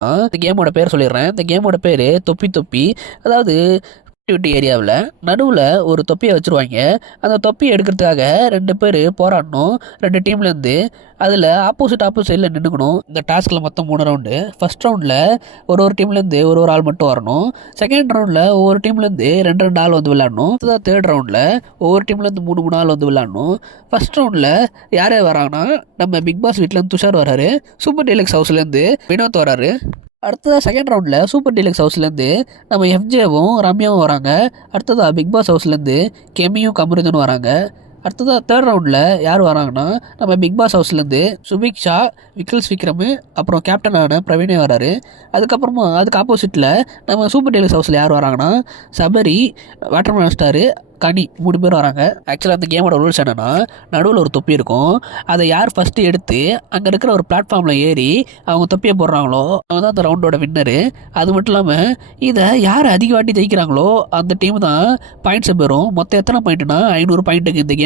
இந்த கேமோட பேர் சொல்லிடுறேன். இந்த கேமோட பேர் தொப்பி தொப்பி. அதாவது ஆக்டிவிட்டி ஏரியாவில் நடுவில் ஒரு தொப்பியை வச்சுருவாங்க. அந்த தொப்பியை எடுக்கிறதுக்காக 2 பேர் போராடணும் 2 டீம்லேருந்து. அதில் ஆப்போசிட்டில் நின்றுக்கணும். இந்த டாஸ்கில் மொத்தம் 3 ரவுண்டு. ஃபர்ஸ்ட் ரவுண்டில் ஒரு டீம்லேருந்து ஒரு ஆள் மட்டும் வரணும். செகண்ட் ரவுண்டில் ஒவ்வொரு டீம்லேருந்து 2 ஆள் வந்து விளையாடணும். அதுதான் தேர்ட் ரவுண்டில் ஒவ்வொரு டீம்லேருந்து 3 ஆள் வந்து விளையாடணும். ஃபர்ஸ்ட் ரவுண்டில் யார் யார் வராங்கன்னா, நம்ம பிக் பாஸ் வீட்டிலேருந்து துஷார் வராரு, சூப்பர் டீலக்ஸ் ஹவுஸ்லேருந்து வினோத் வராரு. அடுத்ததாக செகண்ட் ரவுண்டில் சூப்பர் டீலக்ஸ் ஹவுஸ்லேருந்து நம்ம எஃப்ஜேவும் ரம்யாவும் வராங்க. அடுத்ததாக பிக் பாஸ் ஹவுஸ்லேருந்து கெமியும் கமருதனும் வராங்க. அடுத்ததாக தேர்ட் ரவுண்டில் யார் வராங்கன்னா, நம்ம பிக் பாஸ் ஹவுஸ்லேருந்து சுபிக்ஷா, விக்கல்ஸ் விக்ரம், அப்புறம் கேப்டனான பிரவீனே வராரு. அதுக்கப்புறமா அதுக்கு ஆப்போசிட்டில் நம்ம சூப்பர் டீலக்ஸ் ஹவுஸில் யார் வராங்கன்னா, சபரி, வாட்டர்மேன் ஸ்டாரு, கனி 3 பேர் வராங்க. ஆக்சுவலாக அந்த கேமோட ரூல்ஸ் என்னென்னா, நடுவில் ஒரு தொப்பி இருக்கும். அதை யார் ஃபஸ்ட்டு எடுத்து அங்கே இருக்கிற ஒரு பிளாட்ஃபார்மில் ஏறி அவங்க தொப்பியை போடுறாங்களோ அவங்க தான் அந்த ரவுண்டோட வின்னரு. அது மட்டும் இல்லாமல் இதை யார் அதிக வாட்டி ஜெயிக்கிறாங்களோ அந்த டீம் தான் பாயிண்ட்ஸை பெறும். மொத்தம் எத்தனை பாயிண்ட்னா 500 பாயிண்ட்டுக்கு இந்த கேம்.